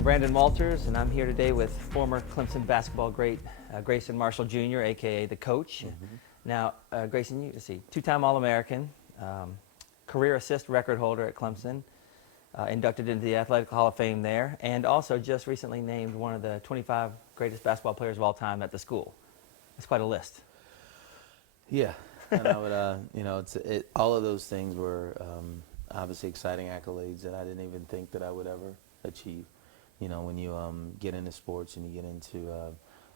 I'm Brandon Walters, and I'm here today with former Clemson basketball great Grayson Marshall Jr., a.k.a. the coach. Now, Grayson, let's see, two-time All-American, career assist record holder at Clemson, inducted into the Athletic Hall of Fame there, and also just recently named one of the 25 greatest basketball players of all time at the school. That's quite a list. Yeah, and I would, all of those things were obviously exciting accolades that I didn't even think that I would ever achieve. You know, when you get into sports and you get into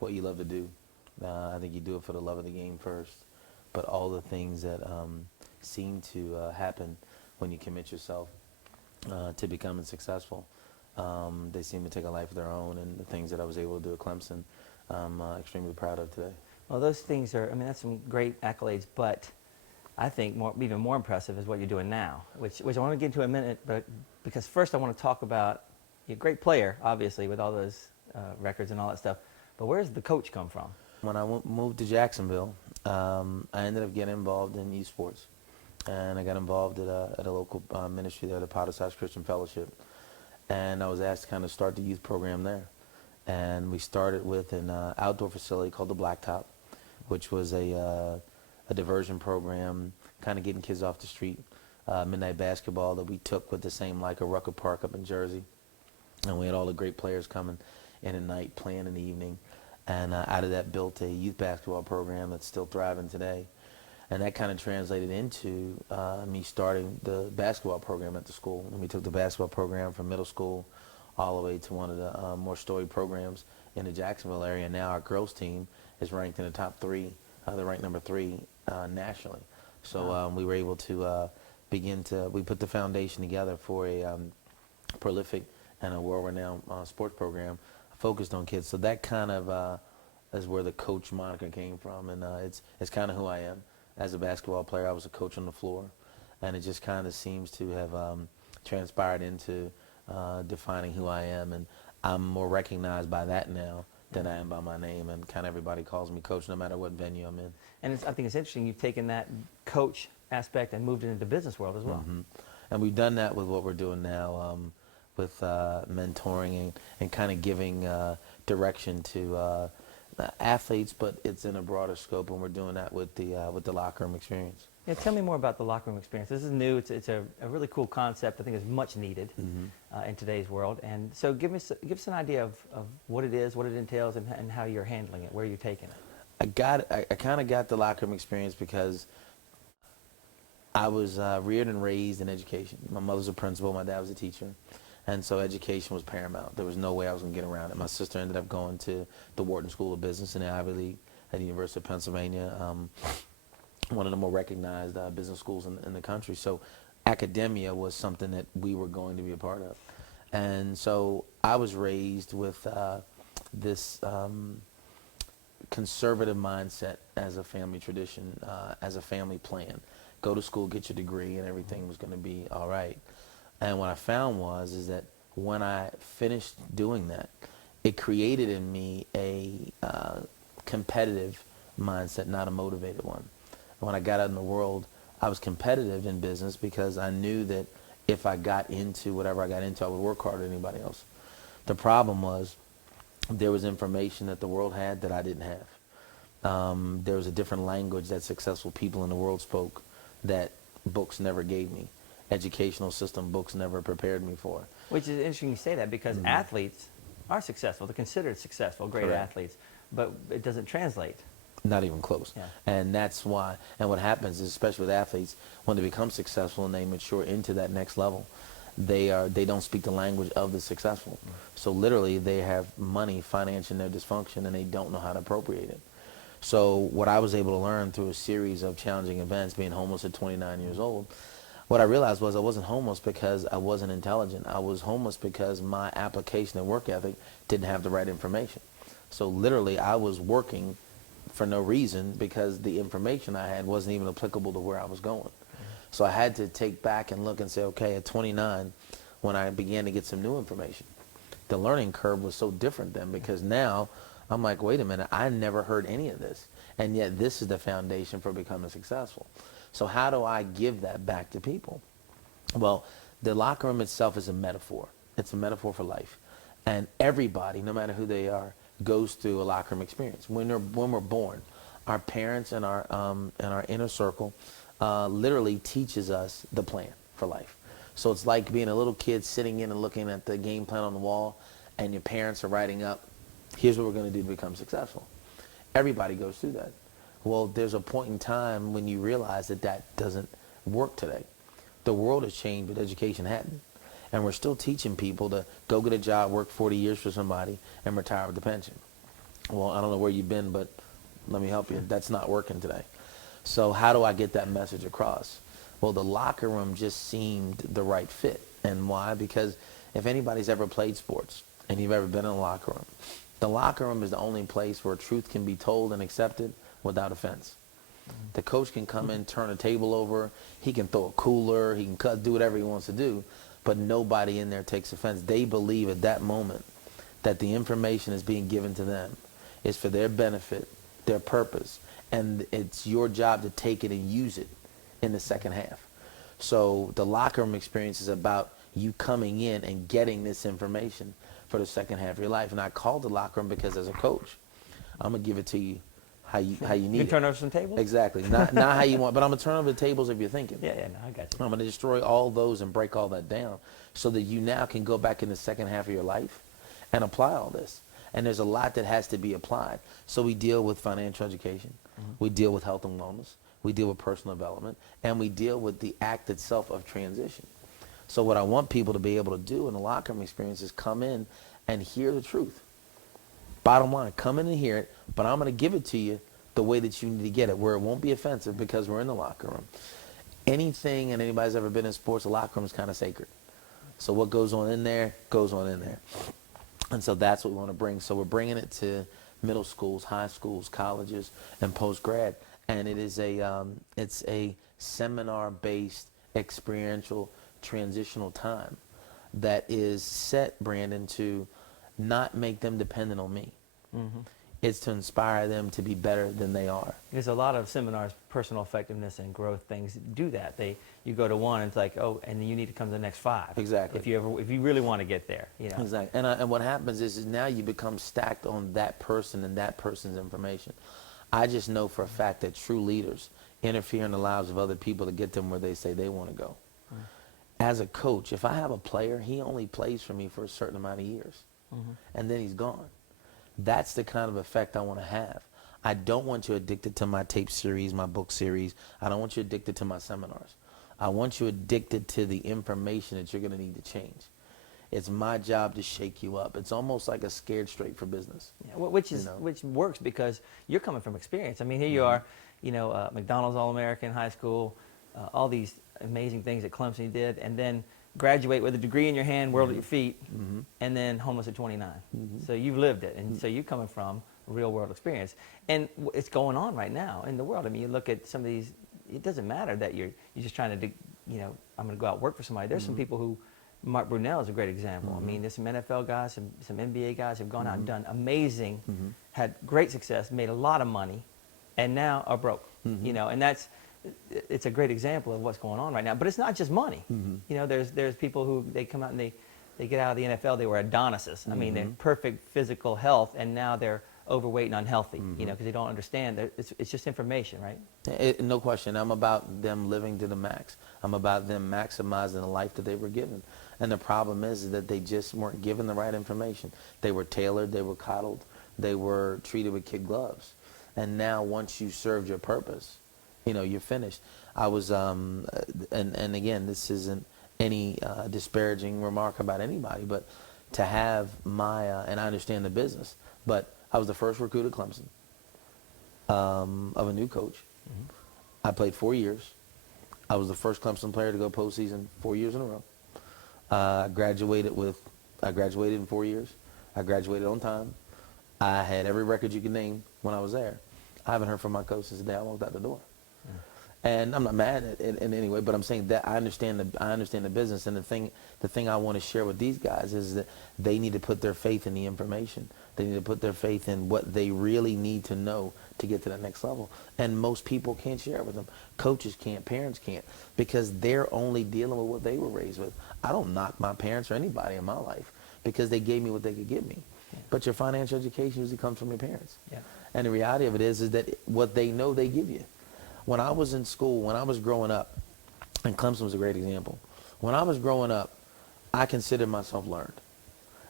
what you love to do, I think you do it for the love of the game first. But all the things that seem to happen when you commit yourself to becoming successful, they seem to take a life of their own. And the things that I was able to do at Clemson, I'm extremely proud of today. Well, those things are, I mean, that's some great accolades, but I think even more impressive is what you're doing now, which I want to get into in a minute, but because first I want to talk about, you're a great player, obviously, with all those records and all that stuff, but where does the coach come from? When I moved to Jacksonville, I ended up getting involved in youth sports, and I got involved at a local ministry there, the Potter's House Christian Fellowship, and I was asked to kind of start the youth program there. And we started with an outdoor facility called the Blacktop, which was a diversion program, kind of getting kids off the street, midnight basketball that we took with the same like a Rucker Park up in Jersey. And we had all the great players coming in at night, playing in the evening. And out of that built a youth basketball program that's still thriving today. And that kind of translated into me starting the basketball program at the school. And we took the basketball program from middle school all the way to one of the more storied programs in the Jacksonville area. Now our girls team is ranked in the top three. They're ranked number 3 nationally. So we were able to we put the foundation together for a prolific and a world-renowned sports program focused on kids. So that kind of is where the coach moniker came from, and it's kind of who I am. As a basketball player, I was a coach on the floor, and it just kind of seems to have transpired into defining who I am, and I'm more recognized by that now than I am by my name, and kind of everybody calls me coach no matter what venue I'm in. And I think it's interesting you've taken that coach aspect and moved it into the business world as well. Mm-hmm. And we've done that with what we're doing now, with mentoring and kind of giving direction to athletes, but it's in a broader scope, and we're doing that with the locker room experience. Yeah, tell me more about the locker room experience. This is new. It's a really cool concept. I think it's much needed in today's world. And so give us an idea of what it is, what it entails, and how you're handling it, where you're taking it. I kind of got the locker room experience because I was reared and raised in education. My mother's a principal. My dad was a teacher. And so education was paramount. There was no way I was going to get around it. My sister ended up going to the Wharton School of Business in the Ivy League at the University of Pennsylvania. One of the more recognized business schools in the country. So academia was something that we were going to be a part of. And so I was raised with this conservative mindset as a family tradition, as a family plan. Go to school, get your degree, and everything was going to be all right. And what I found is that when I finished doing that, it created in me a competitive mindset, not a motivated one. When I got out in the world, I was competitive in business because I knew that if I got into whatever I got into, I would work harder than anybody else. The problem was there was information that the world had that I didn't have. There was a different language that successful people in the world spoke that books never gave me. Educational system books never prepared me for. Which is interesting you say that because athletes are successful. They're considered successful, great Correct. athletes, but it doesn't translate. Not even close. Yeah. And that's why, and what happens is, especially with athletes, when they become successful and they mature into that next level, they don't speak the language of the successful. So literally they have money financing their dysfunction and they don't know how to appropriate it. So what I was able to learn through a series of challenging events, being homeless at 29 years old, what I realized was I wasn't homeless because I wasn't intelligent. I was homeless because my application and work ethic didn't have the right information. So literally I was working for no reason because the information I had wasn't even applicable to where I was going. So I had to take back and look and say, okay, at 29, when I began to get some new information, the learning curve was so different then because now I'm like, wait a minute, I never heard any of this. And yet this is the foundation for becoming successful. So how do I give that back to people? Well, the locker room itself is a metaphor. It's a metaphor for life. And everybody, no matter who they are, goes through a locker room experience. When we're born, our parents and our inner circle literally teaches us the plan for life. So it's like being a little kid sitting in and looking at the game plan on the wall, and your parents are writing up, here's what we're going to do to become successful. Everybody goes through that. Well, there's a point in time when you realize that that doesn't work today. The world has changed, but education hadn't. And we're still teaching people to go get a job, work 40 years for somebody, and retire with a pension. Well, I don't know where you've been, but let me help you. That's not working today. So how do I get that message across? Well, the locker room just seemed the right fit. And why? Because if anybody's ever played sports and you've ever been in a locker room, the locker room is the only place where truth can be told and accepted without offense. The coach can come in, turn a table over, he can throw a cooler, he can do whatever he wants to do, but nobody in there takes offense. They believe at that moment that the information is being given to them is for their benefit, their purpose, and it's your job to take it and use it in the second half. So the locker room experience is about you coming in and getting this information for the second half of your life. And I call the locker room because as a coach, I'm going to give it to you how you need You it. turn over some tables? Exactly. Not how you want, but I'm going to turn over the tables if you're thinking. Yeah, no, I got you. I'm going to destroy all those and break all that down so that you now can go back in the second half of your life and apply all this. And there's a lot that has to be applied. So we deal with financial education. We deal with health and wellness. We deal with personal development. And we deal with the act itself of transition. So what I want people to be able to do in the locker room experience is come in and hear the truth. Bottom line, come in and hear it, but I'm going to give it to you the way that you need to get it, where it won't be offensive because we're in the locker room. Anything, and anybody's ever been in sports, the locker room is kind of sacred. So what goes on in there, goes on in there. And so that's what we want to bring. So we're bringing it to middle schools, high schools, colleges, and post-grad. And it is it's a seminar-based, experiential, transitional time that is set, Brandon, to not make them dependent on me. It's to inspire them to be better than they are. There's a lot of seminars, personal effectiveness and growth things do that. You go to one and it's like, oh, and then you need to come to the next 5. Exactly. If you really want to get there, you know. Exactly. And what happens is now you become stacked on that person and that person's information. I just know for a fact that true leaders interfere in the lives of other people to get them where they say they want to go. As a coach, if I have a player, he only plays for me for a certain amount of years, and then he's gone. That's the kind of effect I want to have. I don't want you addicted to my tape series, my book series. I don't want you addicted to my seminars. I want you addicted to the information that you're going to need to change. It's my job to shake you up. It's almost like a scared straight for business. Yeah, which works because you're coming from experience. I mean, here you are, McDonald's All-American, high school, all these amazing things that Clemson did, and then graduate with a degree in your hand, world at your feet, and then homeless at 29. So you've lived it, and so you're coming from real world experience. And it's going on right now in the world. I mean, you look at some of these, it doesn't matter that you're just trying to, I'm going to go out and work for somebody. There's some people who, Mark Brunell is a great example. I mean, there's some NFL guys, some NBA guys who've gone out and done amazing, had great success, made a lot of money, and now are broke, and it's a great example of what's going on right now. But it's not just money. There's people who they come out and they get out of the NFL, they were Adonises. I mean, they're perfect physical health, and now they're overweight and unhealthy, because they don't understand that it's just information, right? No question. I'm about them living to the max. I'm about them maximizing the life that they were given. And the problem is that they just weren't given the right information. They were tailored, they were coddled, they were treated with kid gloves. And now once you served your purpose, you're finished. I was, and again, this isn't any disparaging remark about anybody, but to have my, and I understand the business, but I was the first recruit at Clemson of a new coach. I played 4 years. I was the first Clemson player to go postseason 4 years in a row. I graduated in 4 years. I graduated on time. I had every record you could name when I was there. I haven't heard from my coach since the day I walked out the door. And I'm not mad in any way, but I'm saying that I understand the business, and the thing I want to share with these guys is that they need to put their faith in the information. They need to put their faith in what they really need to know to get to that next level. And most people can't share it with them. Coaches can't, parents can't, because they're only dealing with what they were raised with. I don't knock my parents or anybody in my life, because they gave me what they could give me. Yeah. But your financial education usually comes from your parents. Yeah. And the reality of it is that what they know, they give you. When I was in school, when I was growing up, and Clemson was a great example. When I was growing up, I considered myself learned.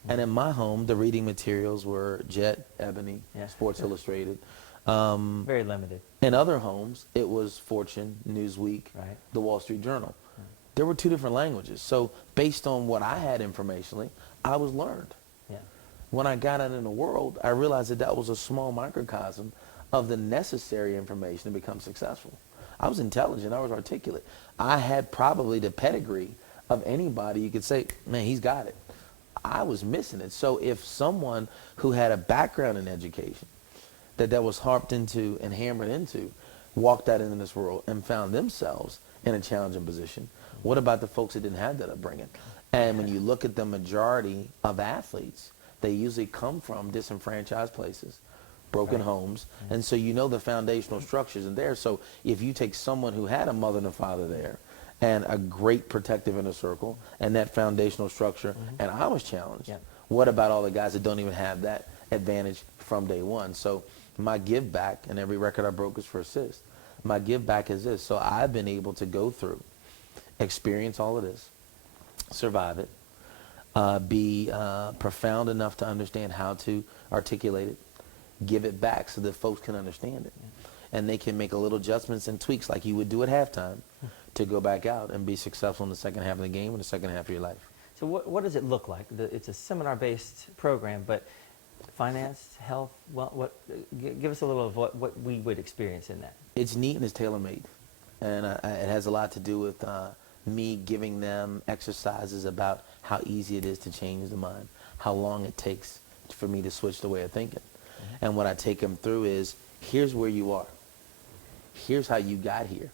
And in my home, the reading materials were Jet, Ebony, Yeah. Sports Illustrated. Very limited. In other homes, it was Fortune, Newsweek, Right. the Wall Street Journal. There were two different languages. So based on what I had informationally, I was learned. Yeah. When I got out in the world, I realized that was a small microcosm of the necessary information to become successful. I was intelligent. I was articulate. I had probably the pedigree of anybody you could say, man, he's got it. I was missing it. So if someone who had a background in education that was harped into and hammered into walked out into this world and found themselves in a challenging position, what about the folks that didn't have that upbringing? And when you look at the majority of athletes, they usually come from disenfranchised places, broken homes, and so you know the foundational structures in there. So if you take someone who had a mother and a father there and a great protective inner circle and that foundational structure, and I was challenged, what about all the guys that don't even have that advantage from day one? So my give back, and every record I broke is for assist, my give back is this. So I've been able to go through, experience all of this, survive it, be profound enough to understand how to articulate it, give it back so that folks can understand it. And they can make a little adjustments and tweaks like you would do at halftime to go back out and be successful in the second half of the game and the second half of your life. So what does it look like? It's a seminar-based program, but finance, health, give us a little of what we would experience in that. It's neat and it's tailor-made. And it has a lot to do with me giving them exercises about how easy it is to change the mind, how long it takes for me to switch the way of thinking. And what I take them through is, here's where you are. Here's how you got here.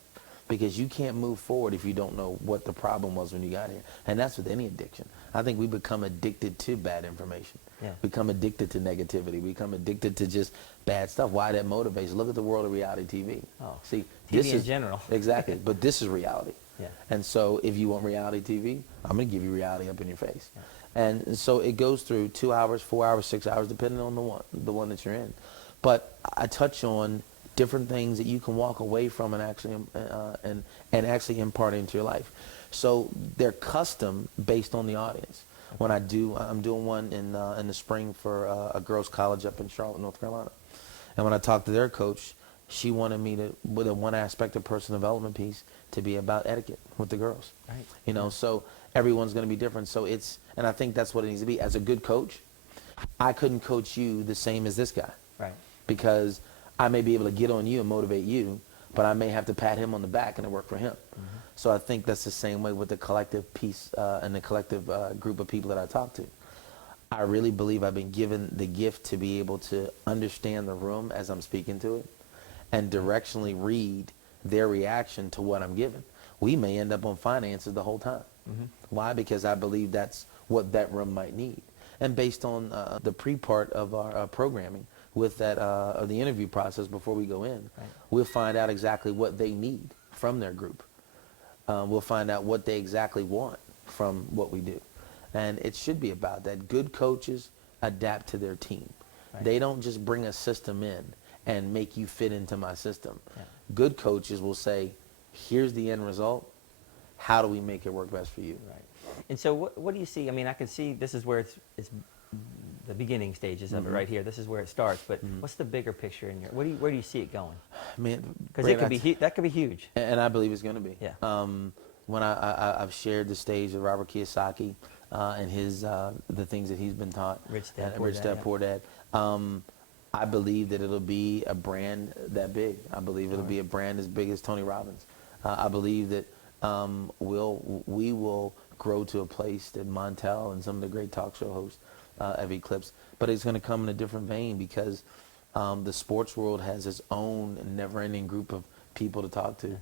Because you can't move forward if you don't know what the problem was when you got here. And that's with any addiction. I think we become addicted to bad information. Yeah. Become addicted to negativity. We become addicted to just bad stuff. Why that motivates? Look at the world of reality TV. Oh, see, TV this in is general. Exactly. But this is reality. Yeah. And so if you want reality TV, I'm going to give you reality up in your face. Yeah. And so it goes through 2 hours, 4 hours, 6 hours, depending on the one that you're in. But I touch on different things that you can walk away from and actually impart into your life. So they're custom based on the audience. When I'm doing one in the spring for a girls' college up in Charlotte, North Carolina. And when I talked to their coach, she wanted me to, with a one aspect of personal development piece, to be about etiquette with the girls. Right. You know, so everyone's going to be different. So and I think that's what it needs to be. As a good coach, I couldn't coach you the same as this guy. Right. Because I may be able to get on you and motivate you, but I may have to pat him on the back and it work for him. So I think that's the same way with the collective piece and the collective group of people that I talk to. I really believe I've been given the gift to be able to understand the room as I'm speaking to it and directionally read their reaction to what I'm giving. We may end up on finances the whole time. Why? Because I believe that's what that room might need. And based on the pre-part of our programming with that of the interview process before we go in, we'll find out exactly what they need from their group. We'll find out what they exactly want from what we do. And it should be about that. Good coaches adapt to their team. Right. They don't just bring a system in and make you fit into my system. Yeah. Good coaches will say, here's the end result. How do we make it work best for you? Right. And so what do you see? I mean, I can see this is where it's the beginning stages of it right here. This is where it starts. But what's the bigger picture in your? Where do you see it going? Because it could be that could be huge. And I believe it's going to be. Yeah. When I've shared the stage with Robert Kiyosaki and his the things that he's been taught. Rich Dad, Poor Dad. I believe that it'll be a brand that big. I believe it'll be a brand as big as Tony Robbins. I believe that we will grow to a place that Montel and some of the great talk show hosts have eclipsed. But it's going to come in a different vein because the sports world has its own never-ending group of people to talk to.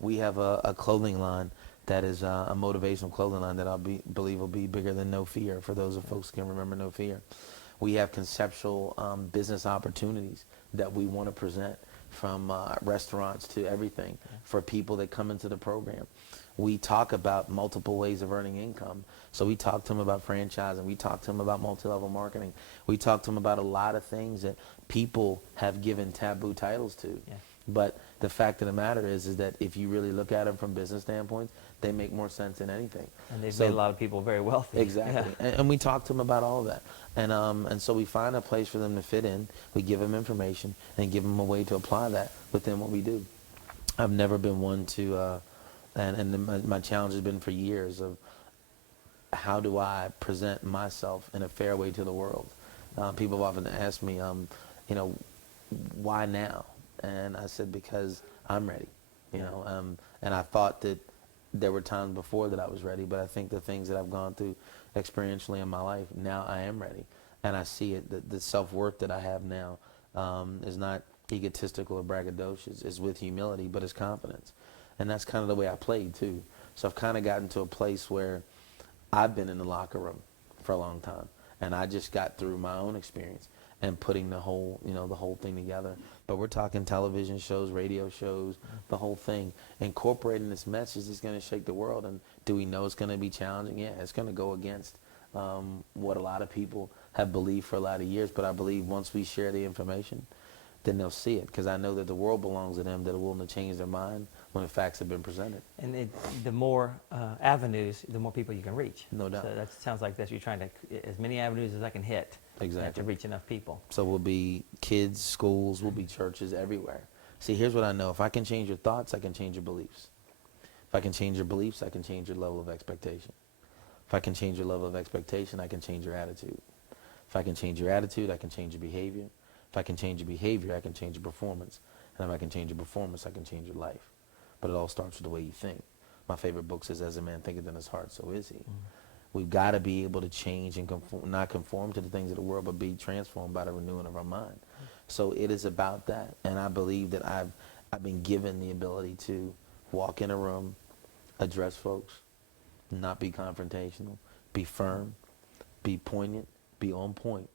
We have a clothing line that is a motivational clothing line that believe will be bigger than No Fear, for those of folks who can remember No Fear. We have conceptual business opportunities that we want to present, from restaurants to everything, for people that come into the program. we talk about multiple ways of earning income. So we talk to them about franchising. We talk to them about multi-level marketing. We talk to them about a lot of things that people have given taboo titles to. Yeah. But the fact of the matter is that if you really look at them from business standpoints, they make more sense than anything. And they've made a lot of people very wealthy. Exactly. Yeah. And we talk to them about all of that. And so we find a place for them to fit in. We give them information and give them a way to apply that within what we do. I've never been one to, my challenge has been for years of how do I present myself in a fair way to the world. People have often asked me, why now? And I said, because I'm ready. And I thought that there were times before that I was ready, but I think the things that I've gone through experientially in my life, now I am ready. And I see it, the self-worth that I have now is not egotistical or braggadocious. It's with humility, but it's confidence. And that's kind of the way I played too. So I've kind of gotten to a place where I've been in the locker room for a long time, and I just got through my own experience and putting the whole thing together. But we're talking television shows, radio shows, the whole thing. Incorporating this message is going to shake the world. And do we know it's going to be challenging? Yeah, it's going to go against what a lot of people have believed for a lot of years. But I believe once we share the information, then they'll see it, because I know that the world belongs to them that are willing to change their mind when the facts have been presented. And the more avenues, the more people you can reach. No doubt. So that sounds like you're trying to, as many avenues as I can hit. Exactly. To reach enough people. So we'll be kids, schools, we'll be churches, everywhere. See, here's what I know. If I can change your thoughts, I can change your beliefs. If I can change your beliefs, I can change your level of expectation. If I can change your level of expectation, I can change your attitude. If I can change your attitude, I can change your behavior. If I can change your behavior, I can change your performance. And if I can change your performance, I can change your life. But it all starts with the way you think. My favorite book says, as a man thinketh in his heart, so is he. Mm-hmm. We've got to be able to change and not conform to the things of the world, but be transformed by the renewing of our mind. Mm-hmm. So it is about that. And I believe that I've been given the ability to walk in a room, address folks, not be confrontational, be firm, be poignant, be on point,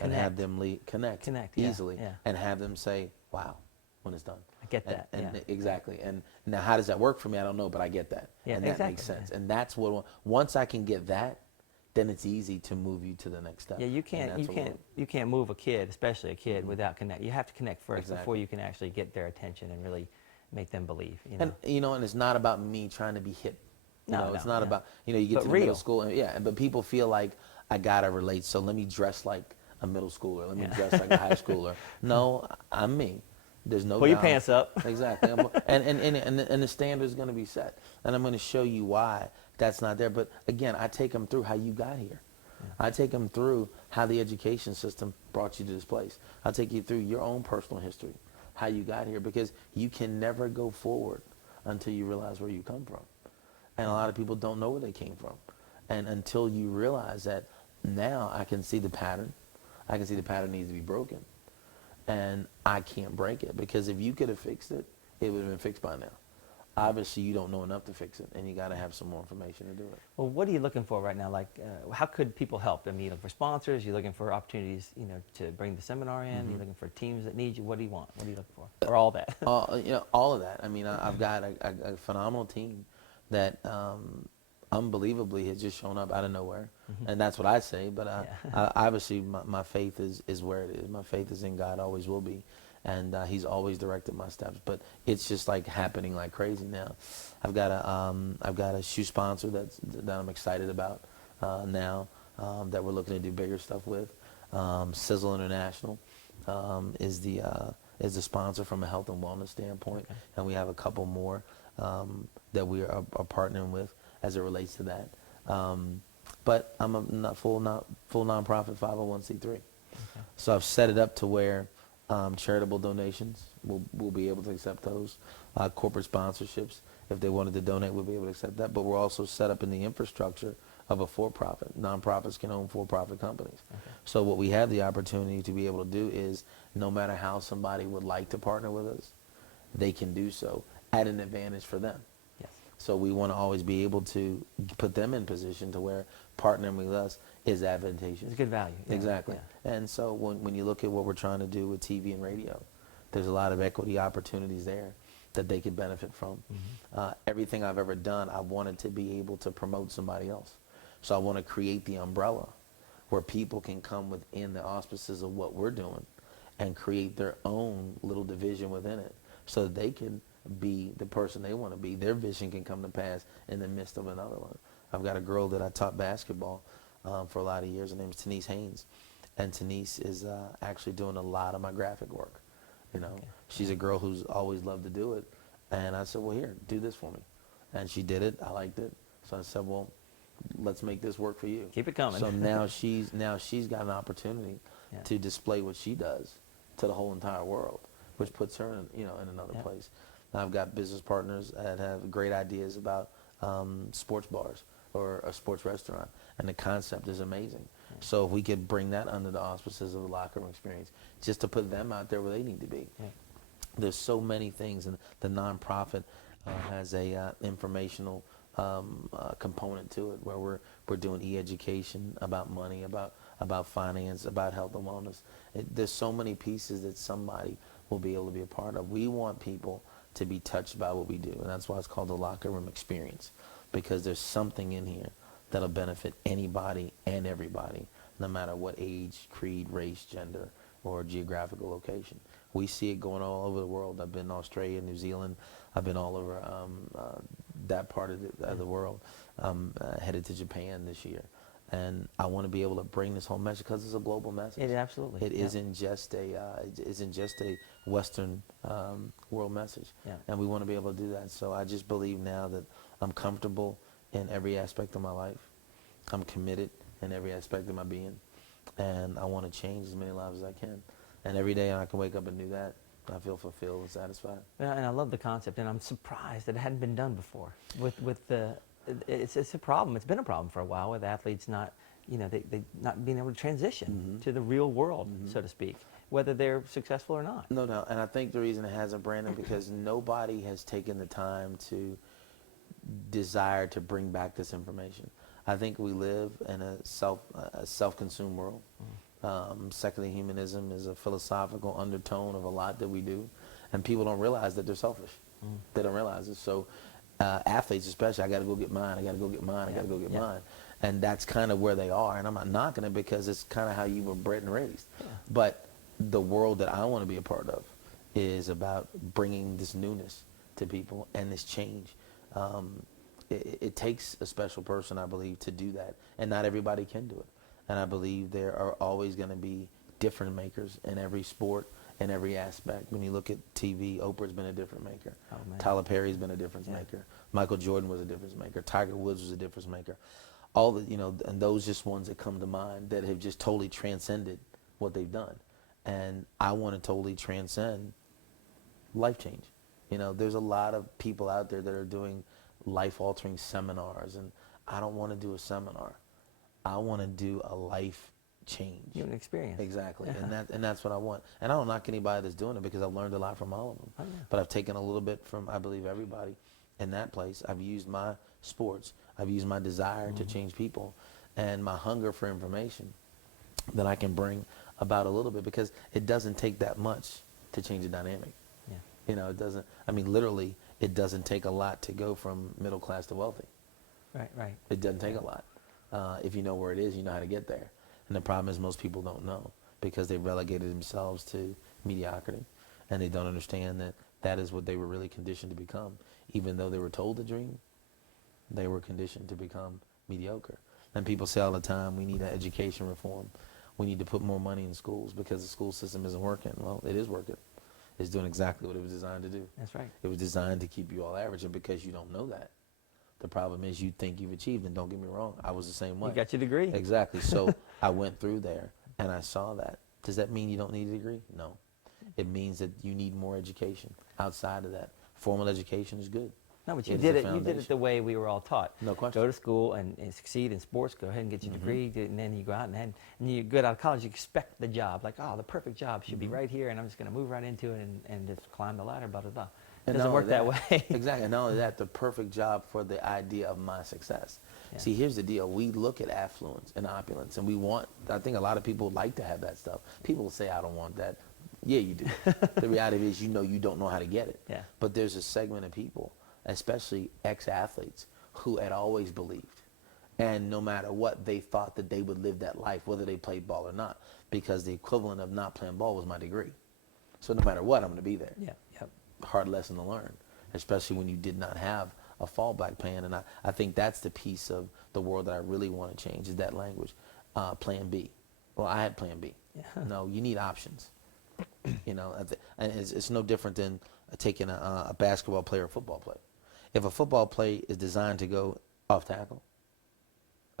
and have them connect easily, and have them say, wow, when it's done. I get that. Exactly. And now how does that work for me? I don't know, but I get that. Yeah, and that makes sense. And that's what, once I can get that, then it's easy to move you to the next step. Yeah, you can't move a kid, especially a kid, without connect. You have to connect first before you can actually get their attention and really make them believe. And it's not about me trying to be hip. It's not about, you get but to the middle school and but people feel like I gotta relate, so let me dress like a middle schooler, let me dress like a high schooler. No, I'm me. There's no pull your pants up. Exactly. And the standard is going to be set. And I'm going to show you why that's not there. But again, I take them through how you got here. Yeah. I take them through how the education system brought you to this place. I take you through your own personal history, how you got here, because you can never go forward until you realize where you come from. And a lot of people don't know where they came from. And until you realize that, now I can see the pattern. I can see the pattern needs to be broken. And I can't break it, because if you could have fixed it, it would have been fixed by now. Obviously, you don't know enough to fix it, and you got to have some more information to do it. Well, what are you looking for right now? Like, how could people help? I mean, you looking for sponsors? You looking for opportunities, to bring the seminar in? You looking for teams that need you? What do you want? What are you looking for? Or all that? All of that. I mean, I've got a phenomenal team that unbelievably has just shown up out of nowhere, and that's what I say. But obviously, my faith is where it is. My faith is in God, always will be, and He's always directed my steps. But it's just like happening like crazy now. I've got a shoe sponsor that I'm excited about now, that we're looking to do bigger stuff with. Sizzle International is the sponsor from a health and wellness standpoint, and we have a couple more that we are partnering with as it relates to that. But I'm a full nonprofit 501c3. So I've set it up to where charitable donations, we'll be able to accept those. Corporate sponsorships, if they wanted to donate, we'll be able to accept that. But we're also set up in the infrastructure of a for-profit. Nonprofits can own for-profit companies. So what we have the opportunity to be able to do is, no matter how somebody would like to partner with us, they can do so at an advantage for them. So we want to always be able to put them in position to where partnering with us is advantageous. It's good value. Exactly. And so when you look at what we're trying to do with TV and radio, there's a lot of equity opportunities there. that they could benefit from. Everything I've ever done, I wanted to be able to promote somebody else. So I want to create the umbrella where people can come within the auspices of what we're doing and create their own little division within it so that they can be the person they want to be. Their vision can come to pass in the midst of another one. I've got a girl that I taught basketball for a lot of years. Her name is Tenise Haynes. And Tenise is actually doing a lot of my graphic work. You know, she's a girl who's always loved to do it. And I said, well, here, do this for me. And she did it. I liked it. So I said, well, let's make this work for you. Keep it coming. So now she's got an opportunity to display what she does to the whole entire world, which puts her in another place. Now I've got business partners that have great ideas about sports bars or a sports restaurant, and the concept is amazing. So if we could bring that under the auspices of the locker room experience, just to put them out there where they need to be. There's so many things, and the nonprofit has a informational component to it, where we're doing e-education about money, about finance, about health and wellness. There's so many pieces that somebody will be able to be a part of. We want people to be touched by what we do, and that's why it's called the locker room experience, because there's something in here that'll benefit anybody and everybody, no matter what age, creed, race, gender, or geographical location. We see it going all over the world. I've been in Australia, New Zealand. I've been all over that part of the world. Headed to Japan this year. And I want to be able to bring this whole message because it's a global message. It absolutely. It isn't just a Western world message. And we want to be able to do that. So I just believe now that I'm comfortable in every aspect of my life. I'm committed in every aspect of my being. And I want to change as many lives as I can. And every day I can wake up and do that, I feel fulfilled and satisfied. Yeah, and I love the concept, and I'm surprised that it hadn't been done before. It's a problem. It's been a problem for a while with athletes not, they not being able to transition to the real world, so to speak, whether they're successful or not. No doubt. And I think the reason it hasn't, Brandon, because nobody has taken the time to desire to bring back this information. I think we live in a self-consumed world. Secular humanism is a philosophical undertone of a lot that we do, and people don't realize that they're selfish. They don't realize it. So athletes especially, I got to go get mine, I got to go get mine, I got to go get mine. And that's kind of where they are, and I'm not knocking it because it's kind of how you were bred and raised. But the world that I want to be a part of is about bringing this newness to people and this change. It takes a special person, I believe, to do that, and not everybody can do it. And I believe there are always going to be difference makers in every sport, in every aspect. When you look at TV, Oprah's been a difference maker. Tyler Perry's been a difference maker. Michael Jordan was a difference maker. Tiger Woods was a difference maker. All the, and those just ones that come to mind that have just totally transcended what they've done. And I want to totally transcend life change. There's a lot of people out there that are doing life-altering seminars, and I don't want to do a seminar. I want to do a life change. You an experience. Exactly, and that's what I want. And I don't knock anybody that's doing it because I've learned a lot from all of them. But I've taken a little bit from, I believe, everybody in that place. I've used my sports. I've used my desire to change people and my hunger for information that I can bring about a little bit, because it doesn't take that much to change a dynamic. It doesn't, literally, it doesn't take a lot to go from middle class to wealthy. Right. It doesn't take a lot. If you know where it is, you know how to get there. And the problem is most people don't know because they've relegated themselves to mediocrity, and they don't understand that that is what they were really conditioned to become. Even though they were told to dream, they were conditioned to become mediocre. And people say all the time, we need an education reform. We need to put more money in schools because the school system isn't working. Well, it is working. It's doing exactly what it was designed to do. That's right. It was designed to keep you all average, and because you don't know that, the problem is you think you've achieved, and don't get me wrong, I was the same way. You got your degree. Exactly. So I went through there, and I saw that. Does that mean you don't need a degree? No. It means that you need more education outside of that. Formal education is good. No, but you did it the way we were all taught. No question. Go to school and succeed in sports. Go ahead and get your degree, and then you go out and you get out of college. You expect the job, like, the perfect job should be right here, and I'm just going to move right into it and just climb the ladder. Blah blah blah. It doesn't work that way. Exactly. And not only that, the perfect job for the idea of my success. See, here's the deal. We look at affluence and opulence, and I think a lot of people like to have that stuff. People say, I don't want that. Yeah, you do. The reality is, you don't know how to get it. Yeah. But there's a segment of people, especially ex-athletes, who had always believed. And no matter what, they thought that they would live that life, whether they played ball or not, because the equivalent of not playing ball was my degree. So no matter what, I'm going to be there. Yeah. Yep. Hard lesson to learn, especially when you did not have a fallback plan. And I think that's the piece of the world that I really want to change, is that language, plan B. Well, I had plan B. Yeah. No, you need options. And it's no different than taking a basketball player or a football player. If a football play is designed to go off tackle,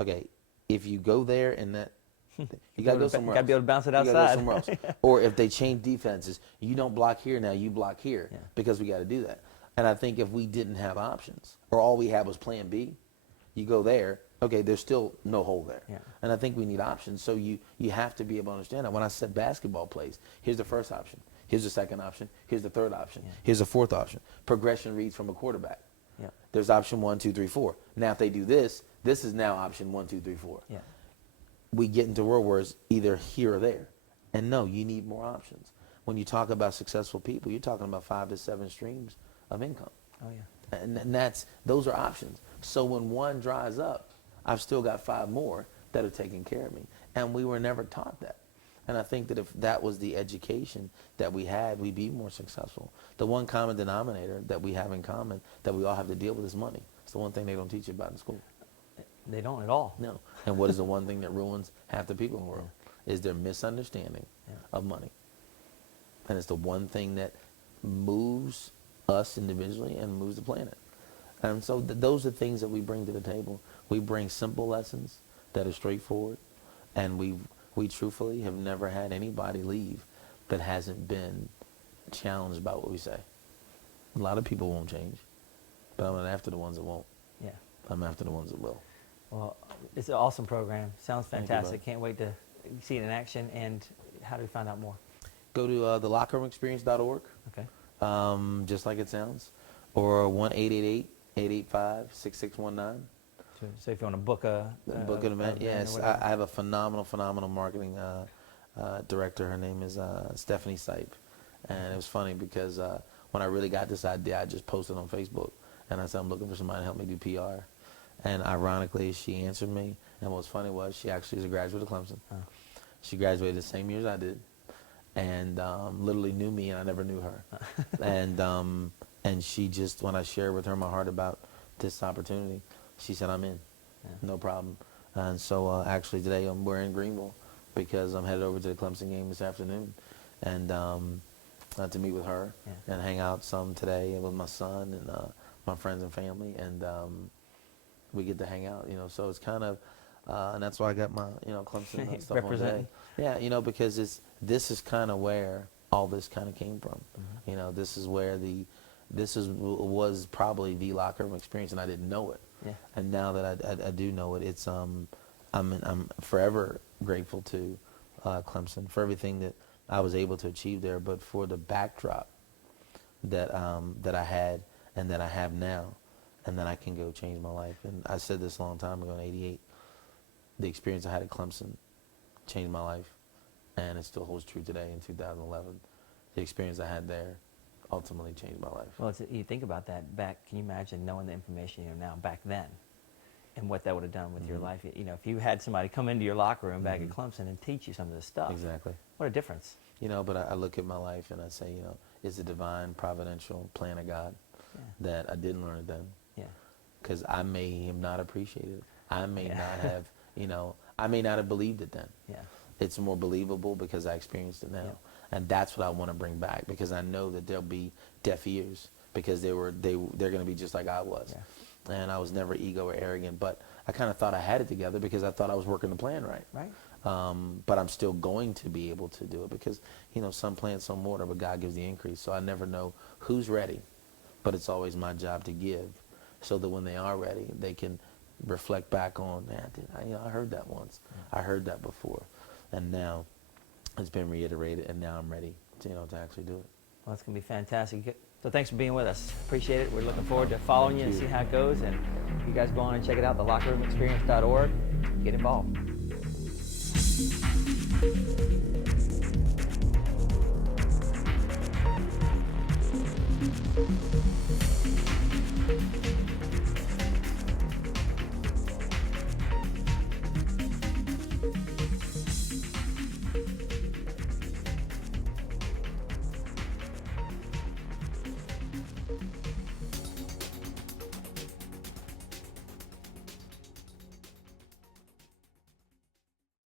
okay, if you go there and that, you got to go somewhere else. Got to be able to bounce it outside. You got to go somewhere else. Or if they change defenses, you don't block here now, you block here, Yeah. because we got to do that. And I think if we didn't have options, or all we had was plan B, you go there, okay, there's still no hole there. Yeah. And I think we need options. So you have to be able to understand that. When I said basketball plays, here's the first option. Here's the second option. Here's the third option. Yeah. Here's the fourth option. Progression reads from a quarterback. Yeah. There's option 1, 2, 3, 4. Now, if they do this, this is now option 1, 2, 3, 4. Yeah. We get into a world where it's either here or there. And no, you need more options. When you talk about successful people, you're talking about 5 to 7 streams of income. Oh yeah. And those are options. So when one dries up, I've still got 5 more that are taking care of me. And we were never taught that. And I think that if that was the education that we had, we'd be more successful. The one common denominator that we have in common that we all have to deal with is money. It's the one thing they don't teach you about in school. They don't at all. No. And what is the one thing that ruins half the people in the world? Is their misunderstanding of money. And it's the one thing that moves us individually and moves the planet. And so those are things that we bring to the table. We bring simple lessons that are straightforward. And we truthfully have never had anybody leave that hasn't been challenged by what we say. A lot of people won't change, but I'm not after the ones that won't. Yeah. I'm after the ones that will. Well, it's an awesome program. Sounds Thank you, fantastic. bud. Can't wait to see it in action. And how do we find out more? Go to thelockerroomexperience.org, Okay. just like it sounds, or 1-888-885-6619. So if you want to book Book an event, yes. or whatever. I have a phenomenal marketing director. Her name is Stephanie Sipe. And it was funny because when I really got this idea, I just posted on Facebook. And I said, I'm looking for somebody to help me do PR. And ironically, she answered me. And what's funny was she actually is a graduate of Clemson. Oh. She graduated the same year as I did. And literally knew me, and I never knew her. And she just, when I shared with her my heart about this opportunity, she said, I'm in. Yeah. No problem. And so actually today we're in Greenville because I'm headed over to the Clemson game this afternoon. And to meet with her and hang out some today with my son and my friends and family. And we get to hang out, So it's kind of, and that's why I got my, Clemson and stuff on today. Yeah, because this is kind of where all this kind of came from. Mm-hmm. This is where was probably the locker room experience, and I didn't know it. Yeah. And now that I do know it, it's I'm forever grateful to Clemson for everything that I was able to achieve there, but for the backdrop that I had and that I have now, and that I can go change my life. And I said this a long time ago in '88. The experience I had at Clemson changed my life, and it still holds true today in 2011. The experience I had there ultimately changed my life. Well, you think about that back. Can you imagine knowing the information you know now back then, and what that would have done with your life? If you had somebody come into your locker room back at Clemson and teach you some of this stuff. Exactly. What a difference. But I look at my life and I say, it's a divine, providential plan of God that I didn't learn it then. Yeah. Because I may have not appreciated it. I may not have, I may not have believed it then. Yeah. It's more believable because I experienced it now. Yeah. And that's what I want to bring back, because I know that there'll be deaf ears because they're going to be just like I was. Yeah. And I was never ego or arrogant, but I kind of thought I had it together because I thought I was working the plan right. Right. But I'm still going to be able to do it because, some plant, some water, but God gives the increase. So I never know who's ready, but it's always my job to give so that when they are ready, they can reflect back on, I heard that once. I heard that before. And now it's been reiterated, and now I'm ready to actually do it. Well, it's going to be fantastic. So thanks for being with us. Appreciate it. We're looking forward to following you and see how it goes. And you guys go on and check it out, thelockerroomexperience.org. Get involved.